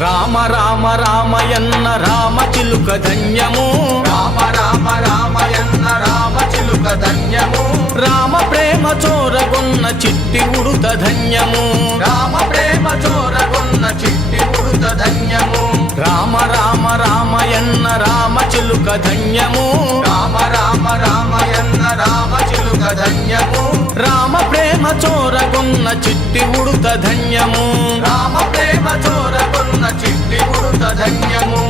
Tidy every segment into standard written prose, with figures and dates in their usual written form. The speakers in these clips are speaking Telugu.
రామ రామ రామయన్న రామ చిలుక ధన్యము రామ రామ రామయన్న రామ చిలుక ధన్యము రామ ప్రేమ చోరగొన్న చిట్టి ఉడుత ధన్యము రామ ప్రేమ చోరగొన్న చిట్టి ఉడుత ధన్యము రామ రామ రామయన్న రామ చిలుక ధన్యము రామ రామ రామయన్న రామ చిలుక ధన్యము రామ ప్రేమ చోరగొన్న చిట్టి ఉడుత ధన్యము రామ ప్రేమ చోరగొన్న చిట్టి ఉడుత ధన్యము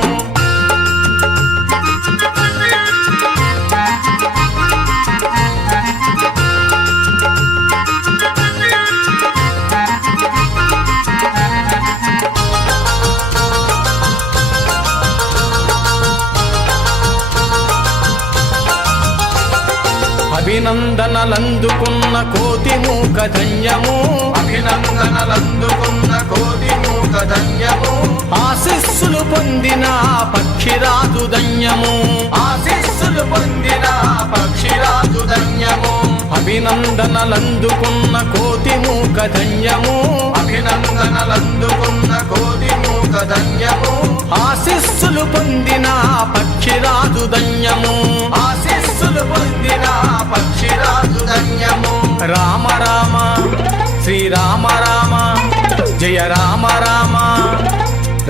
అభినందనలందుకున్న కోతి మూక ధన్యము అభినందనలందుకున్న కోటి మూక ధన్యము ఆశీస్సులు పొందిన పక్షిరాజు ధన్యము ఆశీస్సులు పొందిన పక్షిరాజు ధన్యము అభినందనలందుకున్న కోతి మూక ధన్యము అభినందనలందుకున్న కోటి మూక ధన్యము ఆశీస్సులు పొందిన పక్షిరాజు ధన్యము ఆశీస్సులు పొందిన పక్షిరాజు ధన్యము రామ రామ శ్రీరామ రామ జయ రామ రామ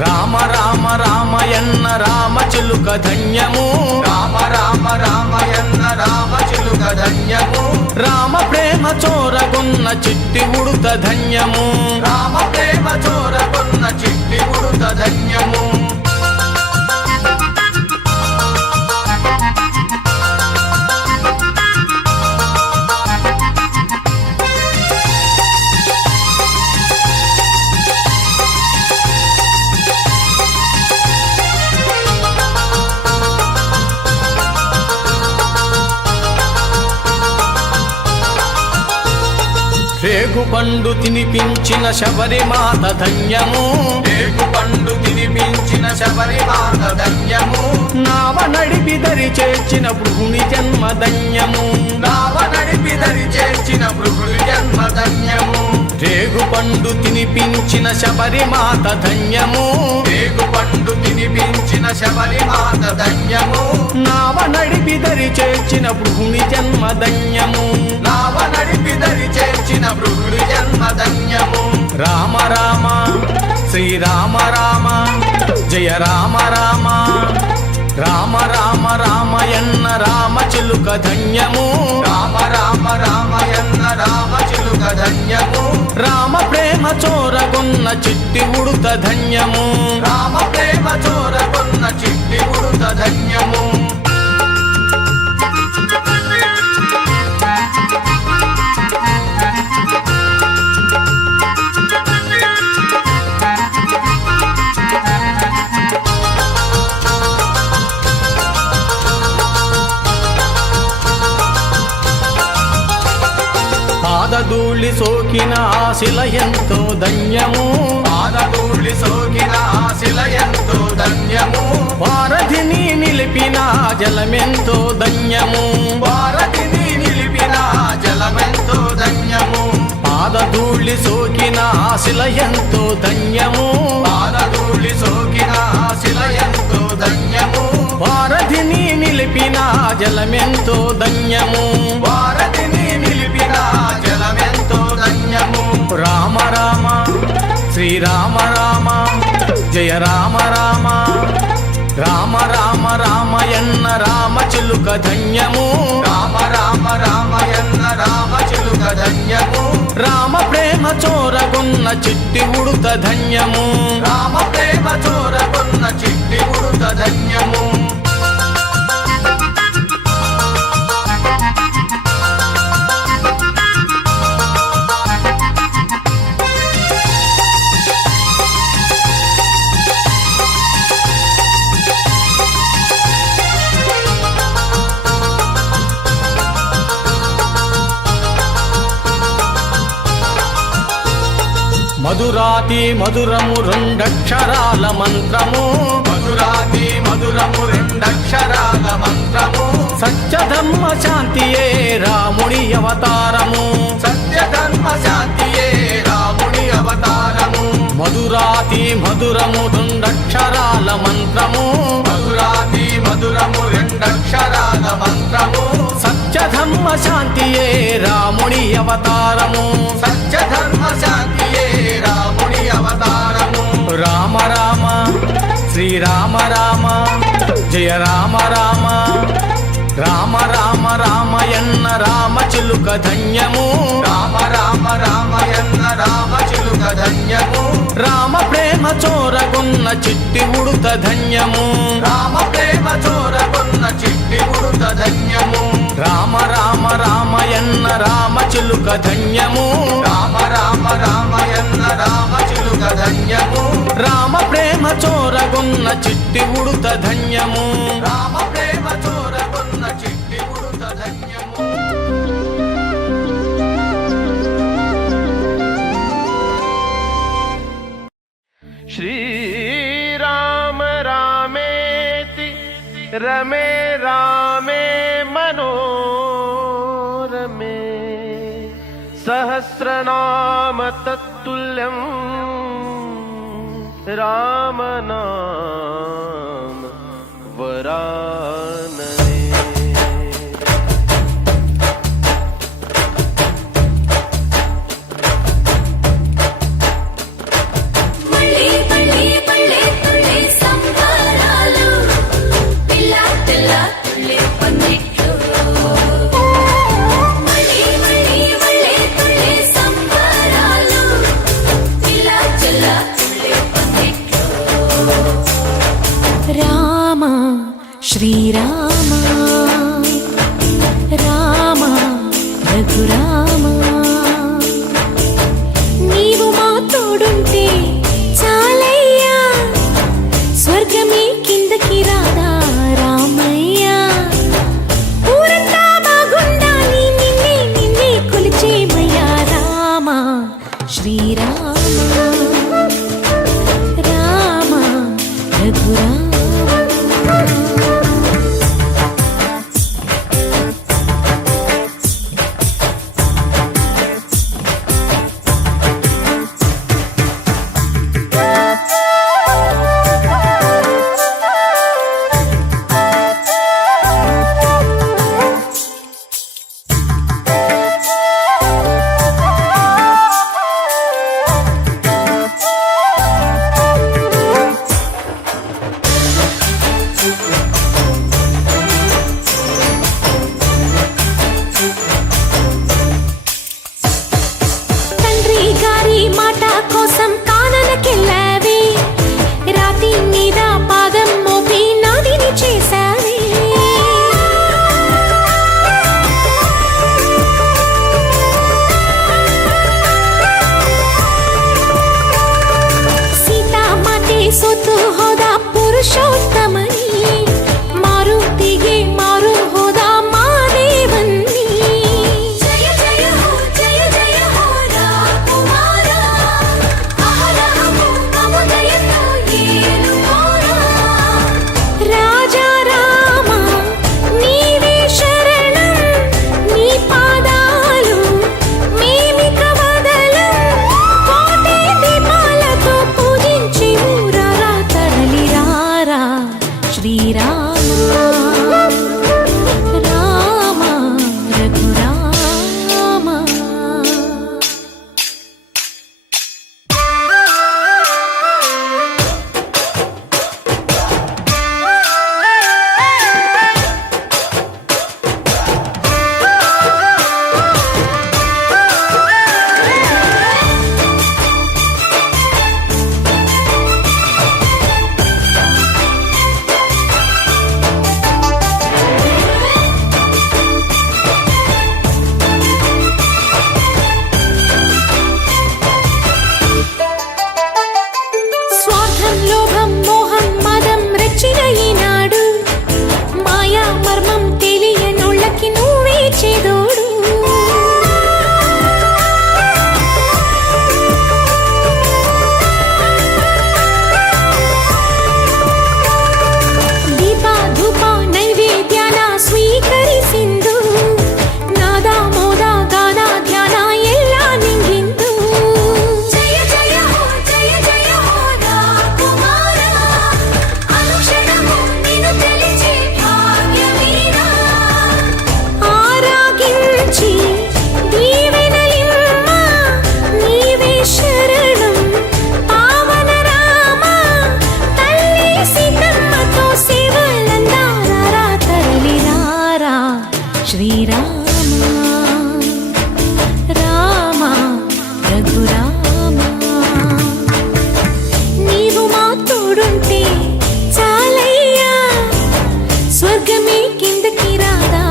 రామ రామ రామయన్న రామ చిలుక ధన్యము రామ రామ రామయన్న రామ చిలుక ధన్యము రామ ప్రేమ చోరగొన్న చిట్టి ఉడుత ధన్యము రామ ప్రేమ చోరగొన్న చిట్టి ఉడుత ధన్యము రేగు పండు తినిపించిన శబరిమాత ధన్యము రేగు పండు తినిపించిన శబరిమాత ధన్యము నావ నడిపి దరి చేర్చిన భృగుని జన్మ ధన్యము నావ నడిపి దరి చేర్చిన భృగుడి జన్మ ధన్యము రేగు పండు తినిపించిన శబరిమాత ధన్యము రేగు పండు తినిపించిన శబరిమాత ధన్యము నావ నడిపి దరి చేర్చిన భృగుని జన్మ ధన్యము నావ నడిపి దరి చేర్చిన భృగుడి జన్మ ధన్యము రామ రామ శ్రీరామ రామ జయ రామ రామ రామ రామ రామయన్న రామ చిలుక ధన్యము రామ రామ రామయన్న రామ చిలుక ధన్యము రామ ప్రేమ చోరగొన్న చిట్టి ఉడుత ధన్యము రామ ప్రేమ చోరగొన్న చిట్టి ఉడుత ధన్యము పాదధూళి సోకిన ఆశిల ఎంతో ధన్యము పాదధూళి సోకిన ఆశిల ఎంతో ధన్యము వారధిని నిలిపిన జలమెంతో ధన్యము భారతిని నిలిపిన జలమెంతో ధన్యము పాదధూళి సోకిన ఆశిల ఎంతో ధన్యము పాదధూళి సోకిన ఆశిల ఎంతో ధన్యము వారధిని నిలిపిన జలమెంతో ధన్యము భారతిని నిలిపిన జలమెంతో ధన్యము రామ రామ శ్రీరామ రామ జయ రామ రామ రామ రామ రామయన్న రామ చిలుక ధన్యము రామ రామ రామయన్న రామ చిలుక ధన్యము రామ ప్రేమ చోరగొన్న చిట్టి ఉడుత ధన్యము రామ ప్రేమ చోరగొన్న చిట్టి ఉడుత ధన్యము మధురాతి మధురము రెండక్షరాల మంత్రము మధురాతి మధురము రెండక్షరాల మంత్రము సత్యధర్మ శాంతియే రాముని అవతారము సత్య ధర్మ శాంతియే రాముని అవతారము మధురాతి మధురము రెండక్షరాల మంత్రము, మధురాతి మధురము రెండక్షరాల మంత్రము. సత్యధర్మ శాంతియే రాముని అవతారము, సత్యధర్మ శాంతియే రాముని అవతారము. రామ రామ శ్రీరామ రామ జయ రామ రామ, రామ రామ రామయన్న రామ చిలుక ధన్యము, రామ రామ రామయన్న రామ చిలుక ధన్యము. రామ ప్రేమ చోరగొన్న చిట్టి ఉడుత ధన్యము, రామ ప్రేమ చోరగొన్న చిట్టి ఉడుత ధన్యము. రామ రామ రామయన్న రామ చిలుక ధన్యము, రామ రామ రామయన్న రామ చిలుక ధన్యము. రామ ప్రేమ చోరగొన్న చిట్టి ఉడుత ధన్యము, రామ ప్రేమ చోరగొన్న చిట్టి ఉడుత ధన్యము. श्रीराम रामेति रमे रामे मनोरमे, सहस्रनाम तत्तुल्यं रामनाम वरानने. శ్రీరామ రామ రఘురామ, నీవు మా తోడుంటే చాలయ్యా, స్వర్గమే కిందకి రాదా రామయ్యా. ఊరంతా బాగుండాలి నిన్నే నిన్నే కొలిచేమయ్యా. రామ శ్రీరామ రామ రఘురామ. తోడుంటే చాలయ్యా స్వర్గమే కిందకి రాదా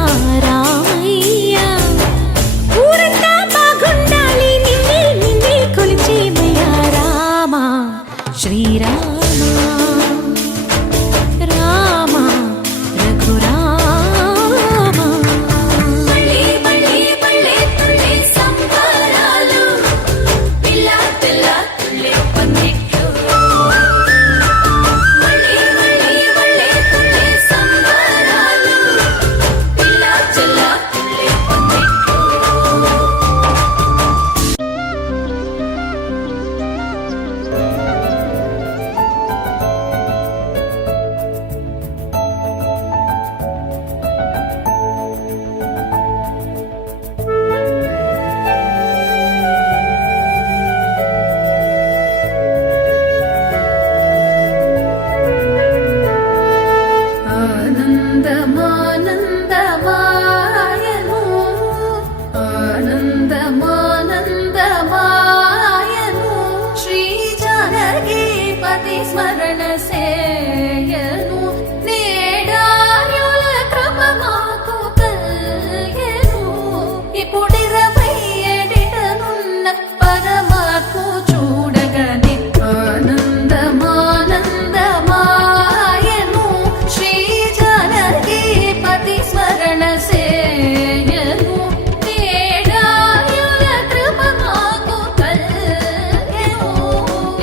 రామయ్యా ఊరంతా బాగుండాలి నిన్నే నిన్నే కొలిచేమయ్యా రామ శ్రీరామ రామ రఘురామ మళ్ళీ మళ్ళీ మళ్ళీ తుళ్ళే సంబరాలు పిల్ల పిల్ల తుళ్ళే పందిట్లు మళ్ళీ మళ్ళీ మళ్ళీ తుళ్ళే సంబరాలు పిల్ల చెల్ల తుళ్ళే పందిట్లు ఆనందమానందమాయను ఆనందమానందమాయను శ్రీ జానకీపతి స్మరణ సేయను నేడాయుల కృప మాకు కల్గెను ఇప్పుడిరవయ్యేడిటనున్న పరమాత్మ చూడగని ఆనందమానందమాయను శ్రీ జానకీపతి స్మరణ సేయను నేడాయుల కృప మాకు కల్గెను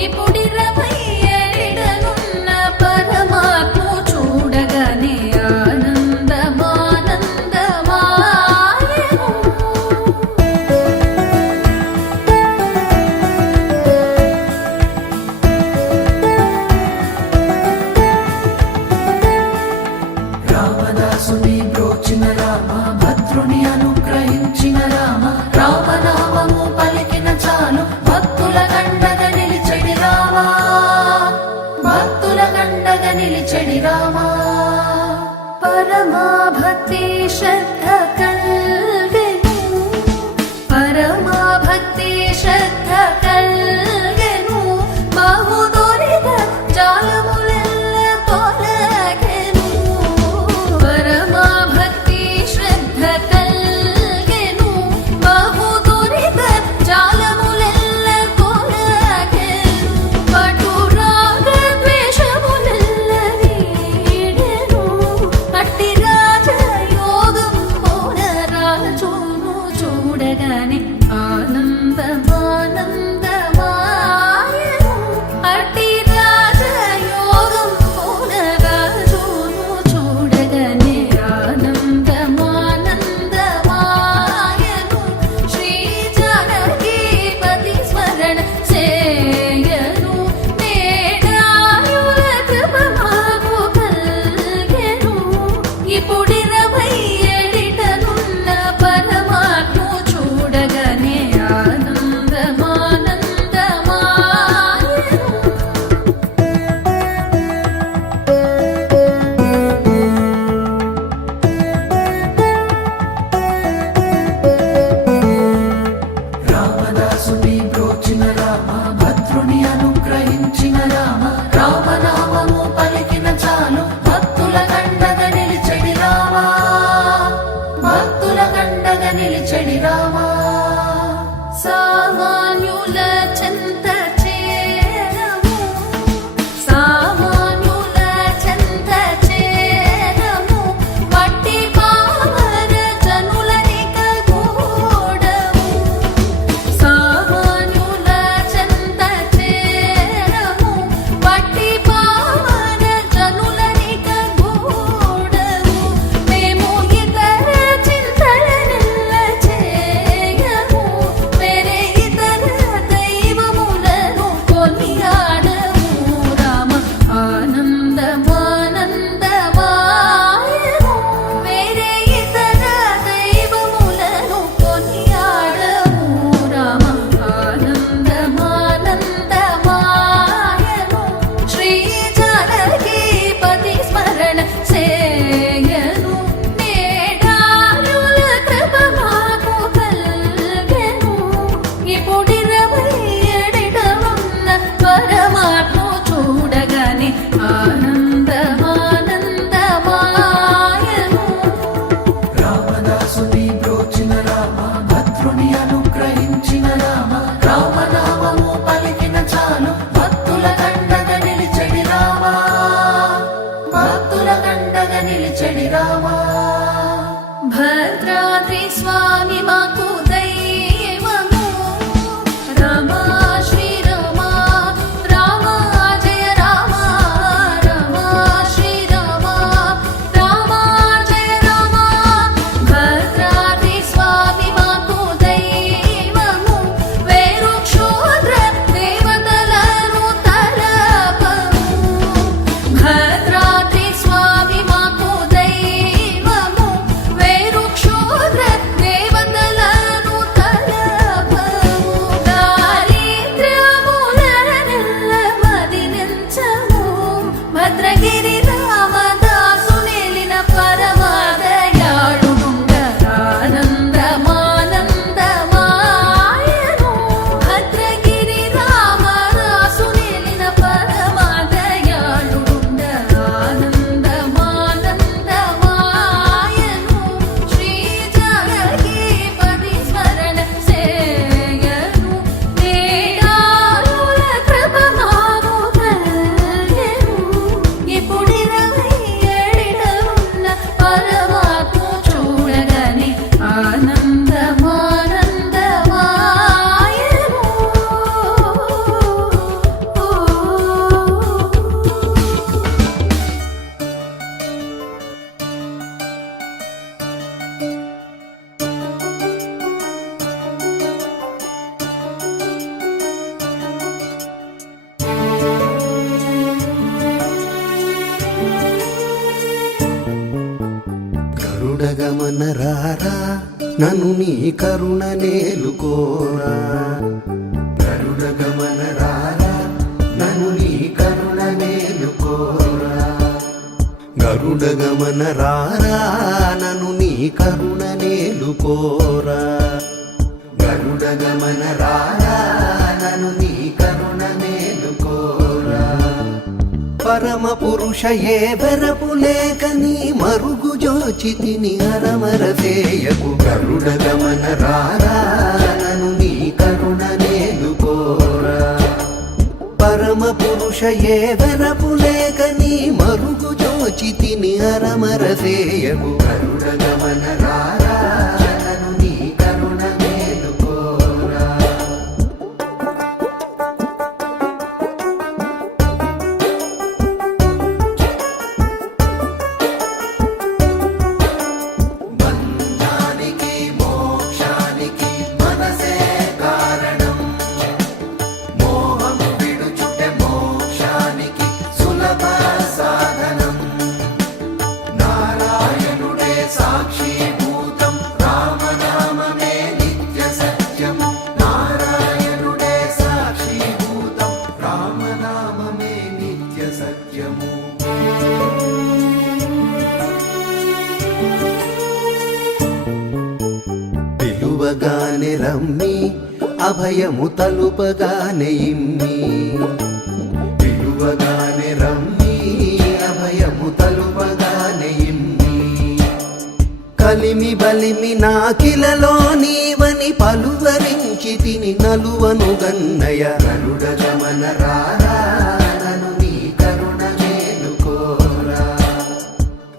ఇప్పుడిరవయ్యేడిటనున్న పరమాత్మ చూడగని ఆనందమానందమాయను రామదాసుని బ్రోచిన రామ భద్రుని అనుగ్రహించిన రామ రామనామము పలికిన చాలు భక్తుల గండగ నిలిచెడి రామ భక్తుల గండగ నిలిచెడి రామ పరమా భక్తి శ్రద్ధ కల్గెను పరమా భక్తి శ్రద్ధ కల్గెను బహుదూరిద జాలములెల్ల తొలగెను పరమా భక్తి శ్రద్ధ కల్గెను బహుదూరిద జాలములెల్ల తొలగెను పటు రాగ ద్వేషములెల్ల వీడెను అట్టి రాజయోగం ఆనందమానందమాయను రామదాసుని బ్రోచిన రామ భద్రుని అనుగ్రహించిన రామ రామనామము పలికిన చాలు భక్తుల కండగా నిలిచెడి రామ భక్తుల కండగా నిలిచెడి రామ భద్రాద్రి స్వామి మాకు దైవము రామ శ్రీరామ రామ జయ రామ రామ శ్రీరామ రామ జయ రామ భద్రాద్రి స్వామి మాకు దైవము వేరు క్షుద్ర దేవతలను తలపము భద్రాద్రి స్వామి మాకు దైవము వేరు క్షుద్ర దేవతలను తలపము దారిద్ర్యములనెల్ల మదిలించము భద్రగిరి రామదాసు నేలిన పరమాదయాళుండ ఆనందమానందమాయను భద్రగిరి రామదాసు నేలిన పరమాదయాళుండ ఆనందమానందమాయను శ్రీ జగదీపతి స్మరణ సేయను వేదారుల కృప మాకు కలిగెను ఇప్పుడు 27 ఉన్న పరమాత్మ చూడగని ఆనందమానందమాయను గరుడగమన రారా నన్ను నీ కరుణ నేలుకోరా గరుడగమన రారా నన్ను నీ కరుణ నేలుకోరా గరుడగమన రారా నన్ను నీ కరుణ నేలుకోరా గరుడగమన రారా నన్ను నీ కరుణ నేలుకోరా పరమ పురుష ఏ బెరపు లేక నీ మరుగు జోచితిని అరమర సేయకు గరుడ గమన రారా నన్ను నీ కరుణ నేలుకోరా పరమ పురుష ఏ బెరపు లేక నీ మరుగు జోచితిని అరమర సేయకు గరుడ గమన రారా నన్ను నీ కరుణ నేలుకోరా బంధానికి మోక్షానికి మనసే కారణం మోహం విడుచుటే మోక్షానికి సులభ సాధనం నారాయణుడే సాక్షిభూతం రామనామమే నిత్య సత్యం నారాయణుడే సాక్షిభూతం రామనామమే నిత్య సత్యము పిలువగానే రమ్మి అభయము తలుపగానే ఇమ్మి పిలువగానే రమ్మి అభయము తలుపగానే ఇమ్మి కలిమి బలిమి నాకిలలో నీవని పలువరించి తిని నలువను గన్నయ గరుడ గమన రారా నన్ను నీ కరుణ మేలుకోరా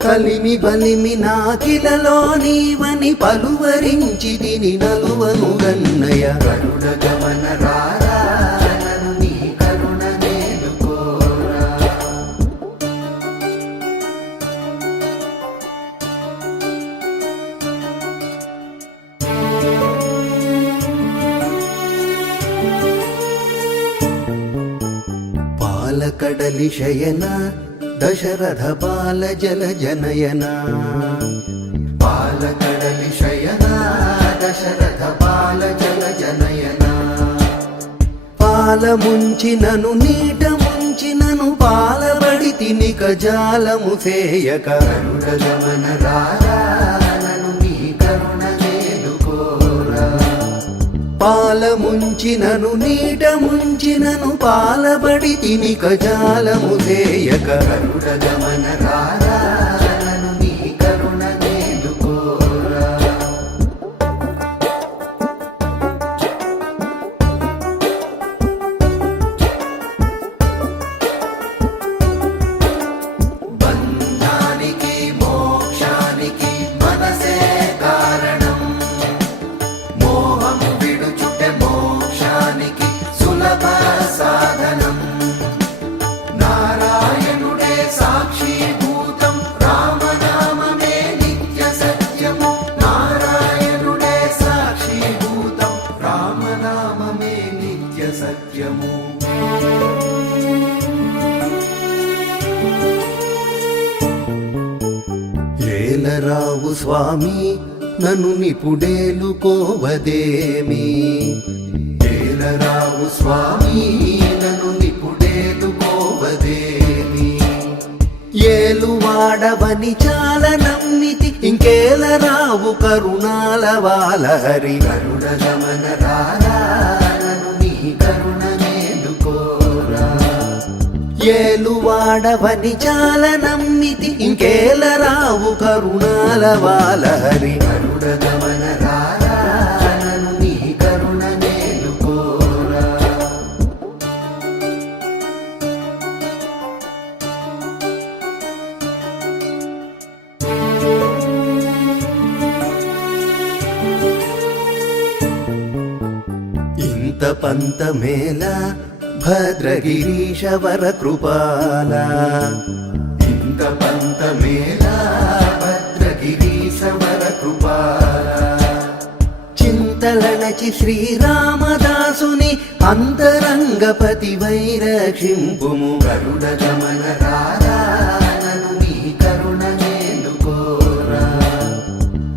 కలిమి బలిమి నాకిలలో నీవని పలువరించి తిని నలువను గన్నయ గరుడ గమన రారా నన్ను నీ కరుణ మేలుకోరా పాలకడలి శయన దశరథ బాల జల జనయన పాలకడలి శయన దశరథ బాల జల జనయన పాల ముంచినను నీట ముంచినను పాలబడి తినిక జాలము సేయక గరుడ గమన రారా నన్ను నీ కరుణ మేలుకోరా పాల ముంచినను నీట ముంచినను పాలబడి తిని కజాలము చేయక గరుడ గమన రారా నన్ను నీ కరుణ నేలుకోరా. బంధానికి మోక్షానికి మనసే కారణం, మోహం విడుచుటే మోక్షానికి సులభ సాధనం. నారాయణుడే సాక్షిభూతం రామనామమే నిత్య సత్యము, నారాయణుడే సాక్షిభూతం రామనామమే నిత్య సత్యము. ఏలరావు స్వామి నన్ను నిపుడేలుకోవదేమి, ఏలరావు స్వామి నన్ను నిపుడేలుకోవదేమి. ఏలువాడవని చాలా నమ్మితి ఇంకేలరావు కరుణాల వాలహరి గరుడ గమన రారా నన్ను నీ కరుణ నేలుకోరా. ఏలువాడవని చాలా నమ్మితి ఇంకేలరావు కరుణాల వాలహరి గరుడ గమన రారా నన్ను నీ కరుణ నేలుకోరా. ఇంత పంతమేళ భద్రగిరీశవర కృపాల, ఇంత పంతమేళ భద్రగిరీశవర కృపాల. చింతలణచి శ్రీరామదాసుని అంతరంగపతి వైరక్షింపుము గరుడ గమన రారా నన్ను నీ కరుణ నేలుకోరా.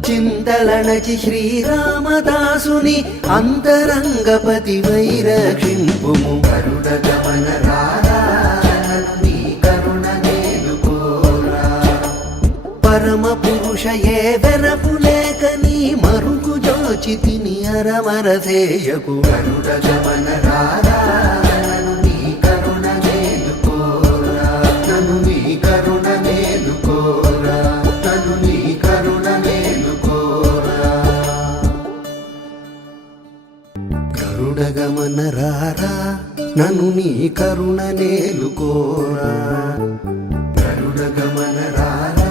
చింతలణచి శ్రీరామదాసుని అంతరంగపతి వైరక్షింపుము గరుడ గమన రారా నన్ను నీ కరుణ నేలుకోరా. పరమ పురుష ఏ వెరపు లేక నీ మరుగు జోచి తిని అరమరసేయకు గరుడ గమన రారా నన్ను నీ కరుణ నేలుకోరా. నన్ను నీ కరుణ నేలుకోరా, నన్ను నీ కరుణ నేలుకోరా. గరుడ గమన రారా నన్ను నీ కరుణ నేలుకోరా. గరుడ గమన రారా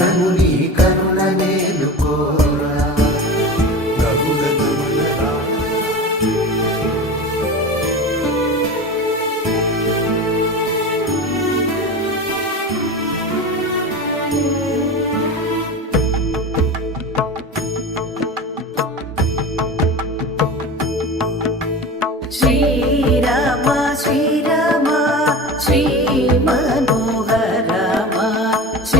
నన్ను నీ కరుణ నేలుకోరా. గరుడ గమన రారా. శ్రీరామ శ్రీరామ శ్రీ మనోహరమ శ్రీ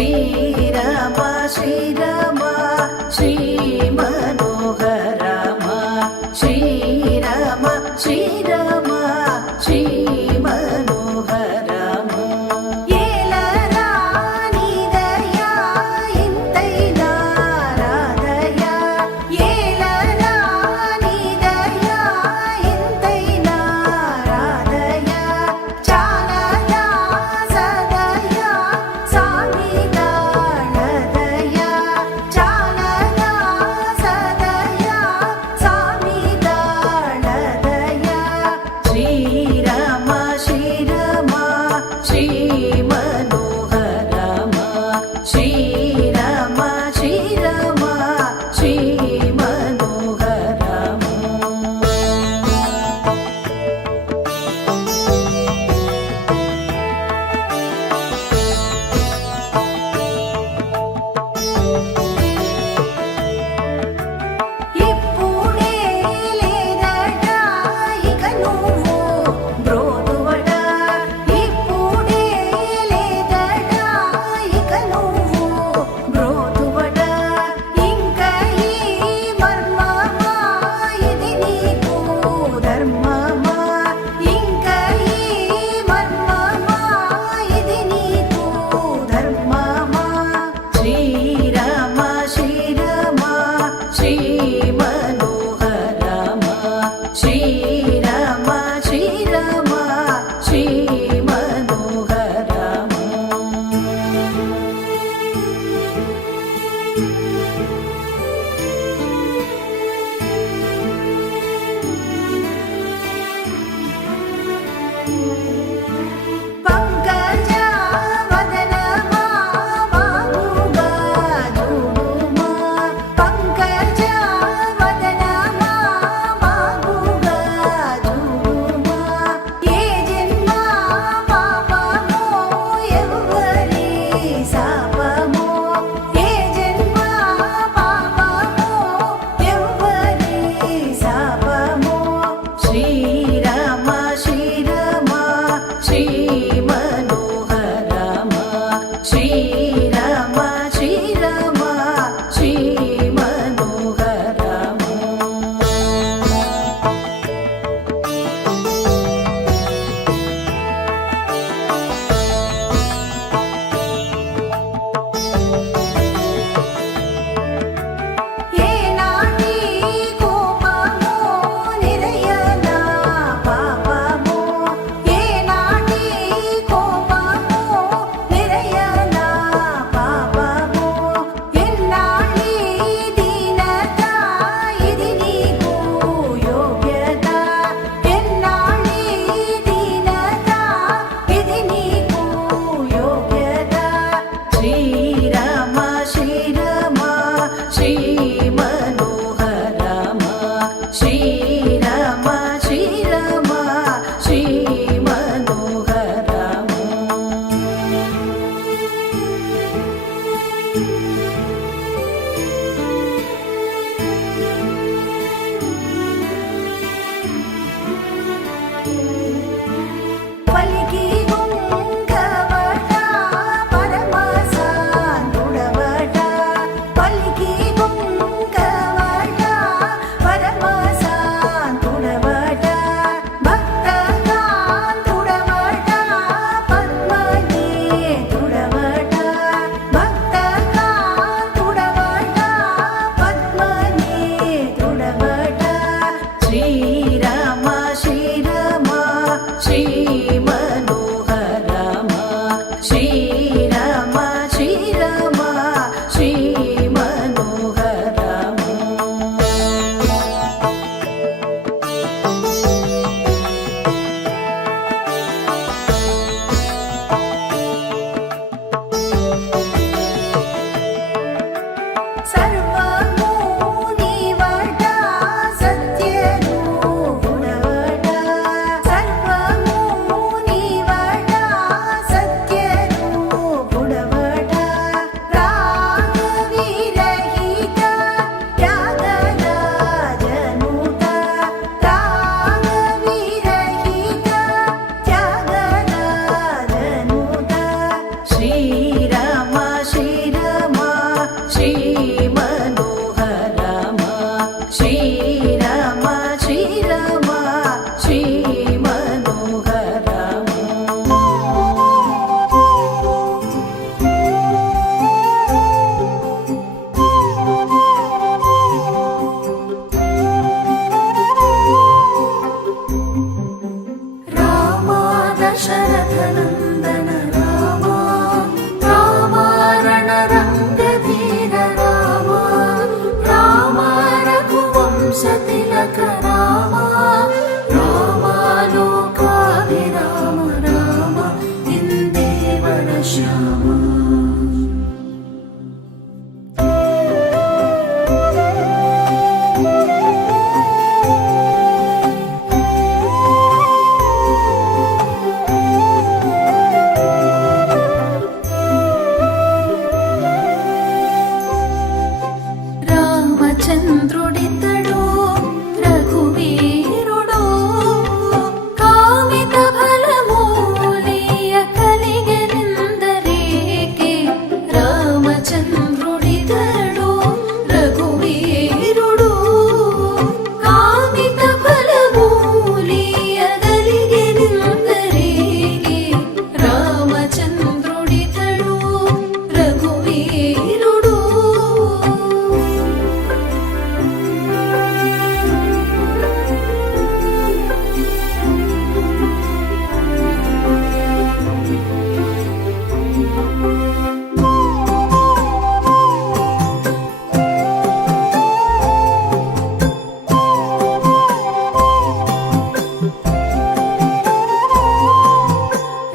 తుడవట భక్తగా తుడవట పద్మనే తుడవట శ్రీరామ శ్రీరామ శ్రీ మనోహరమ శ్రీరామ శ్రీరామ శ్రీ మనోహరమ సర్వము నీవట సత్యరూపుడవట సర్వము నీవట సత్యరూపుడవట రాగ విరహిత త్యాగరాజనుత రాగ విరహిత త్యాగరాజనుత శ్రీరామ శ్రీరామ శ్రీ మనోహరమ శ్రీరామ శ్రీరామ శ్రీ మనోహరమ రామ దశరథనందన రామ రామ రణరంగధీర రామ రామ రఘువంశతిలక రామ రామ లోకాభిరామ రామ ఇందేవర శ్యామ రామచంద్రుడితడు రఘువీరుడు కామిత ఫలమూలియ కలిగెనందరికి రామచంద్రుడితడు రఘువీరుడు కామిత ఫలమూలియ కలిగెనందరికి రామచంద్రుడితడు రఘువీరుడు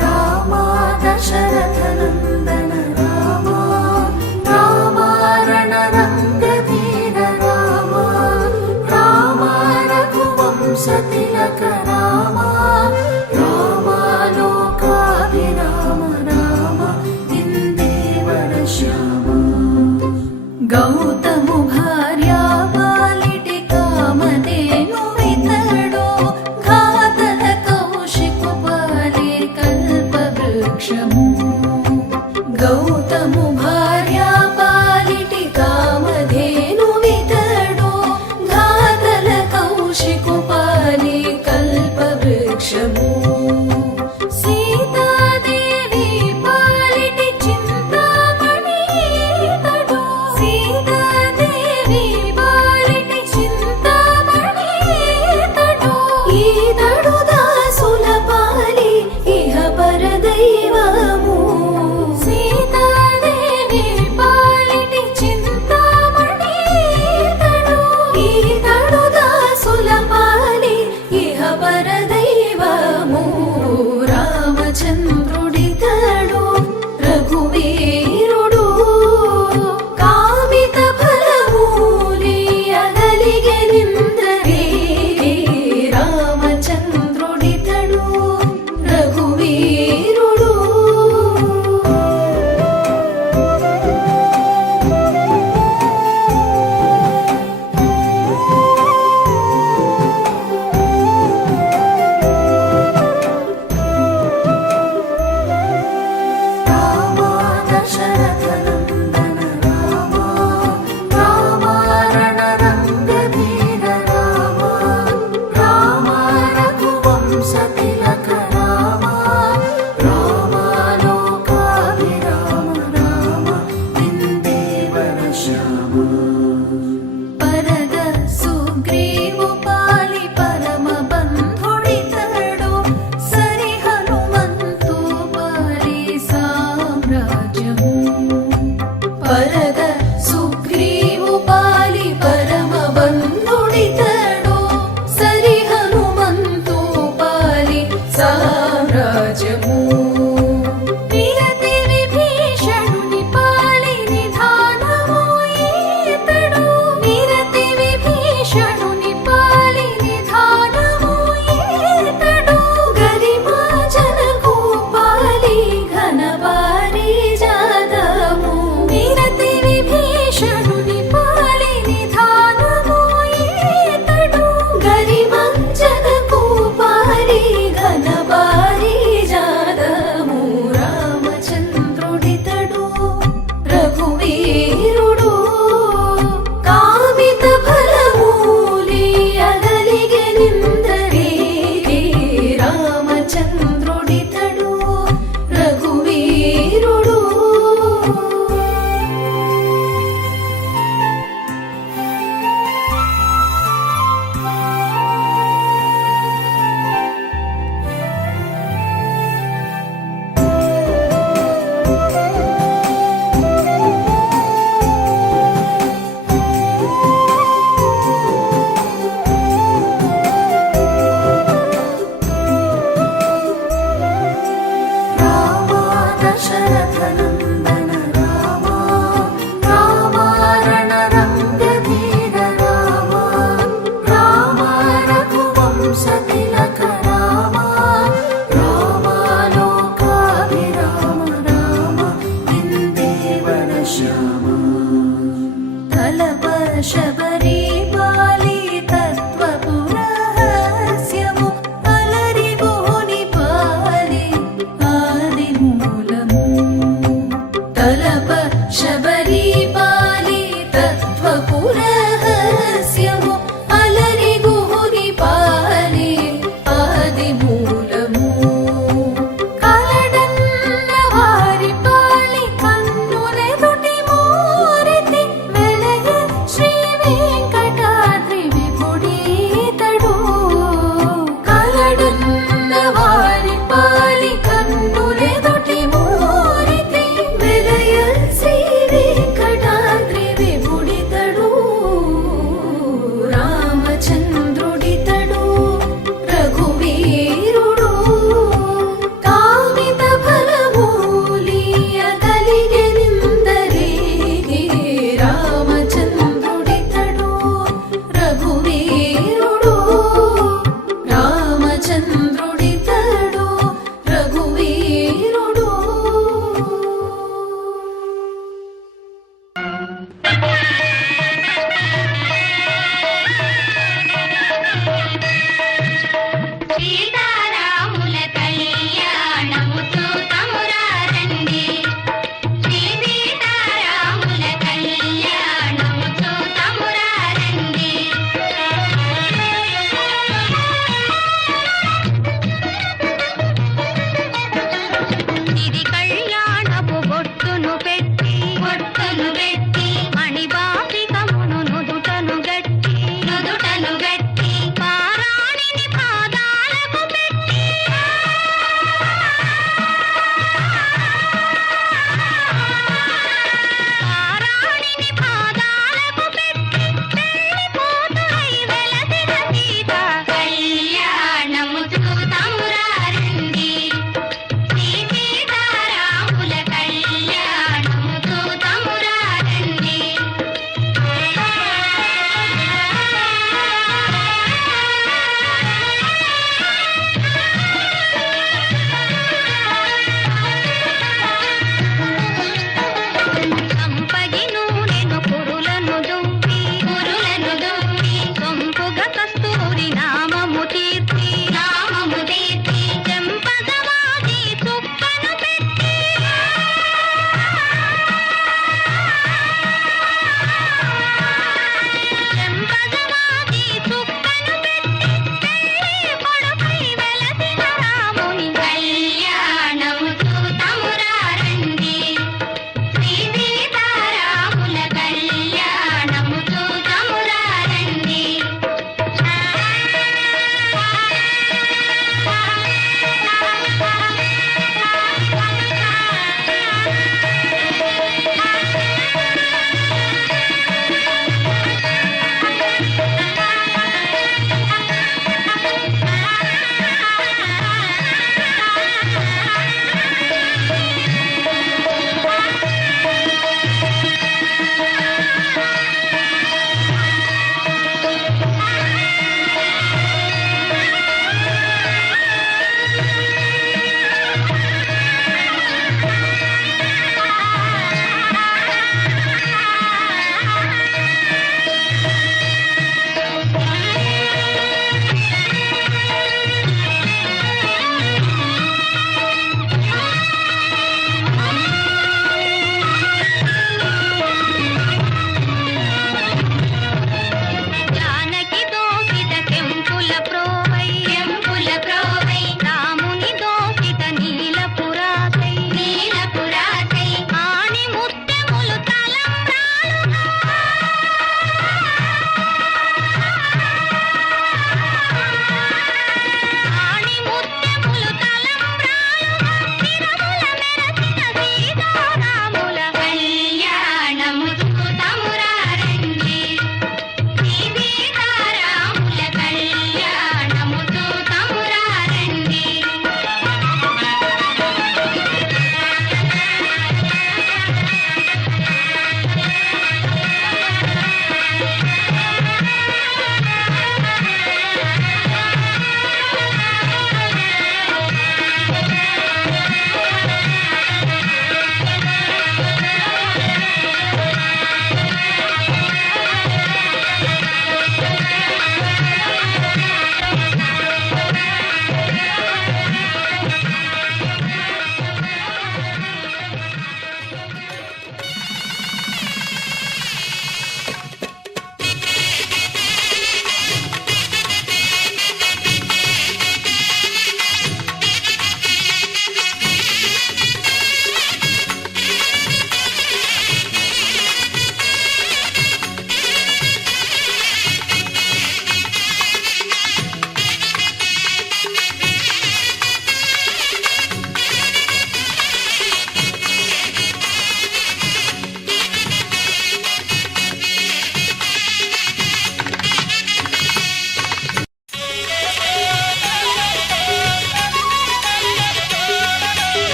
రామ దశరథనందన రామ రామ రణరంగధీర రామ రామ రఘువంశతిలక రామ రామ లోకాభిరామ రామ ఇందేవర శ్యామ గౌతము భార్య పాలిటి కామధేను ఇతడు ఘాతల కౌశికు పాలి కల్పవృక్షము గౌతము